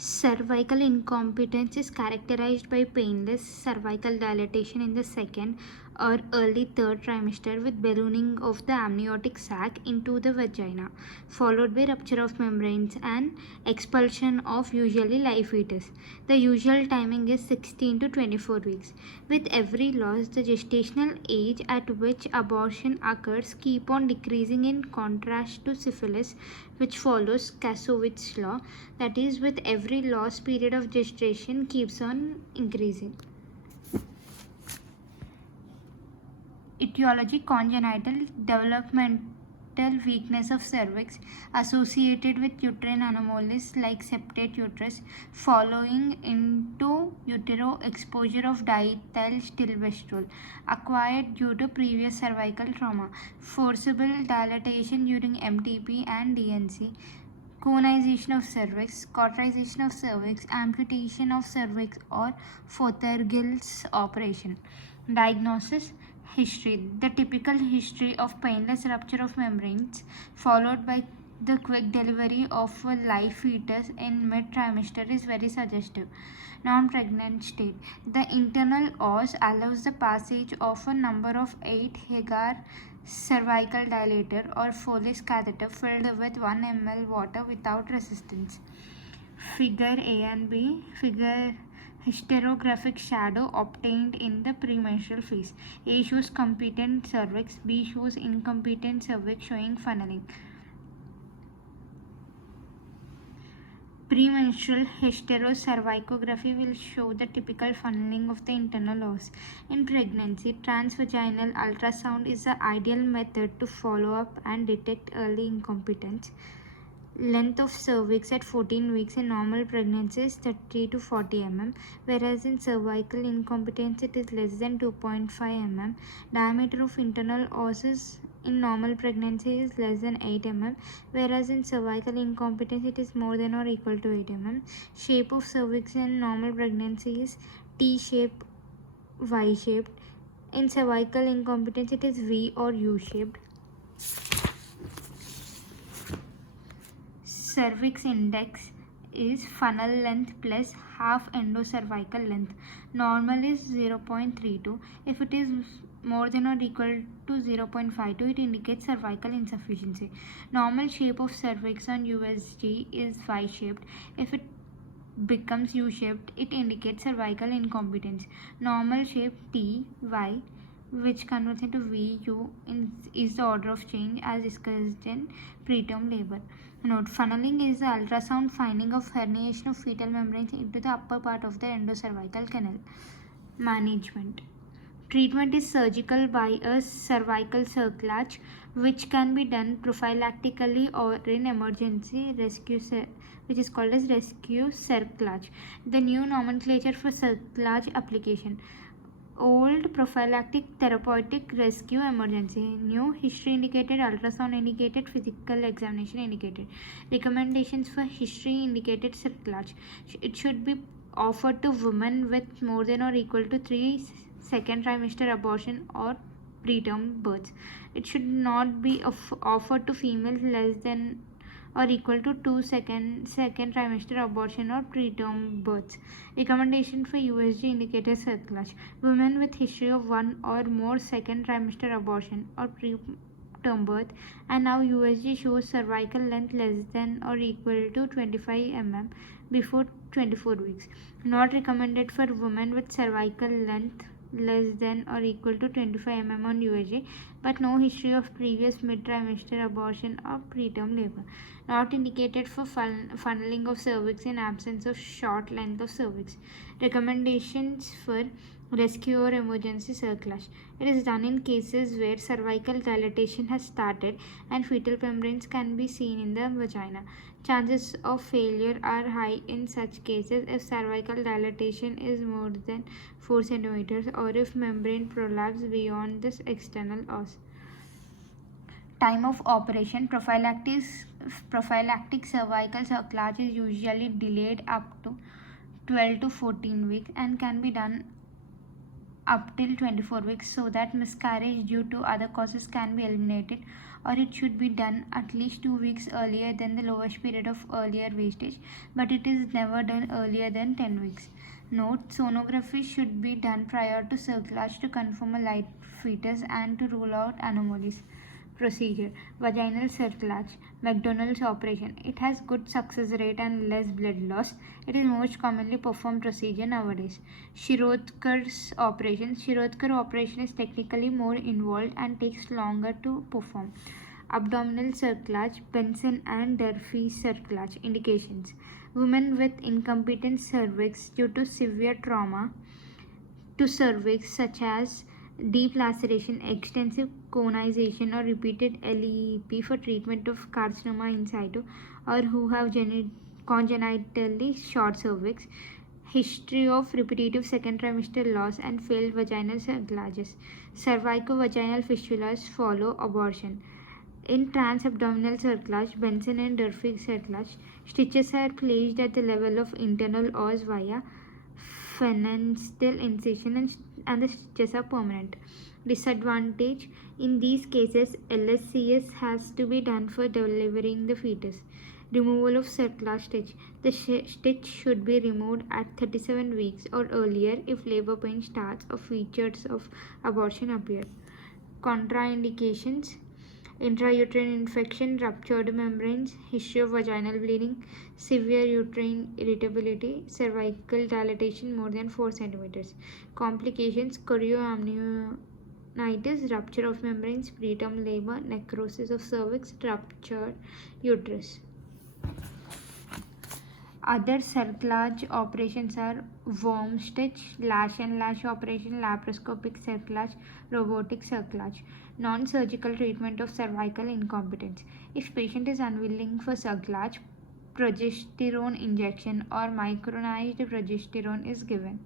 Cervical incompetence is characterized by painless cervical dilatation in the second or early third trimester with ballooning of the amniotic sac into the vagina, followed by rupture of membranes and expulsion of usually live fetus. The usual timing is 16 to 24 weeks. With every loss, the gestational age at which abortion occurs keep on decreasing in contrast to syphilis, which follows Kasowitz's law, that is, with every loss period of gestation keeps on increasing. Etiology: congenital developmental weakness of cervix associated with uterine anomalies like septate uterus following into utero exposure of diethyl stilbestrol acquired due to previous cervical trauma, forcible dilatation during MTP and DNC, conization of cervix, cauterization of cervix, amputation of cervix, or Fothergill's operation. Diagnosis: history. The typical history of painless rupture of membranes followed by the quick delivery of a live fetus in mid-trimester is very suggestive. Non-pregnant state. The internal os allows the passage of a number of 8 Hagar cervical dilator or Foley's catheter filled with 1 ml water without resistance. Figure A and B. Figure hysterographic shadow obtained in the premenstrual phase. A shows competent cervix, B shows incompetent cervix showing funneling. Premenstrual hysterocervicography will show the typical funneling of the internal os. In pregnancy, transvaginal ultrasound is the ideal method to follow up and detect early incompetence. Length of cervix at 14 weeks in normal pregnancy is 30 to 40 mm, whereas in cervical incompetence it is less than 2.5 mm. Diameter of internal os in normal pregnancy is less than 8 mm, whereas in cervical incompetence it is more than or equal to 8 mm. Shape of cervix in normal pregnancy is T-shaped, Y-shaped. In cervical incompetence it is V or U-shaped. Cervix index is funnel length plus half endocervical length. Normal is 0.32. If it is more than or equal to 0.52, it indicates cervical insufficiency. Normal shape of cervix on USG is Y-shaped. If it becomes U-shaped, it indicates cervical incompetence. Normal shape T, Y, which converts into VU is the order of change as discussed in preterm labor. Note: funneling is the ultrasound finding of herniation of fetal membranes into the upper part of the endocervical canal. Management: treatment is surgical by a cervical cerclage, which can be done prophylactically or in emergency rescue, which is called as rescue cerclage. The new nomenclature for cerclage application: old prophylactic, therapeutic, rescue, emergency. New: history indicated, ultrasound indicated, physical examination indicated. Recommendations for history indicated cerclage: it should be offered to women with more than or equal to 3 second trimester abortion or preterm births. It should not be offered to females less than or equal to 2 second trimester abortion or preterm births. Recommendation for USG indicated cerclage: women with history of 1 or more second trimester abortion or preterm birth, and now USG shows cervical length less than or equal to 25 mm before 24 weeks. Not recommended for women with cervical length less than or equal to 25 mm on USG, but no history of previous mid-trimester abortion or preterm labor. Not indicated for funneling of cervix in absence of short length of cervix. Recommendations for rescue or emergency cerclage: it is done in cases where cervical dilatation has started and fetal membranes can be seen in the vagina. Chances of failure are high in such cases if cervical dilatation is more than 4 cm or if membrane prolapse beyond this external os. Time of operation: prophylactic cervical cerclage is usually delayed up to 12 to 14 weeks and can be done up till 24 weeks so that miscarriage due to other causes can be eliminated. or it should be done at least 2 weeks earlier than the lowest period of earlier wastage, but it is never done earlier than 10 weeks. Note: sonography should be done prior to cerclage to confirm a live fetus and to rule out anomalies. Procedure: vaginal cerclage, McDonald's operation. It has good success rate and less blood loss. It is most commonly performed procedure nowadays. Shirotkar's operation. Shirotkar operation is technically more involved and takes longer to perform. Abdominal cerclage, Benson and Durfee cerclage. Indications: women with incompetent cervix due to severe trauma to cervix, such as deep laceration, extensive conization, or repeated LEEP for treatment of carcinoma in situ, or who have congenitally short cervix. History of repetitive second trimester loss and failed vaginal cerclages. Cervico-vaginal fistulas follow abortion. In transabdominal cerclage, Benson and Durfee cerclage, stitches are placed at the level of internal os via phalangeal incision and the stitches are permanent. Disadvantage: in these cases, LSCS has to be done for delivering the fetus. Removal of cerclage stitch. The stitch should be removed at 37 weeks or earlier if labor pain starts or features of abortion appear. Contraindications: intrauterine infection, ruptured membranes, history of vaginal bleeding, severe uterine irritability, cervical dilatation more than 4 cm. Complications: chorioamnionitis, rupture of membranes, preterm labor, necrosis of cervix, ruptured uterus. Other cerclage operations are worm stitch, lash and lash operation, laparoscopic cerclage, robotic cerclage. Non-surgical treatment of cervical incompetence. If patient is unwilling for cerclage, progesterone injection or micronized progesterone is given.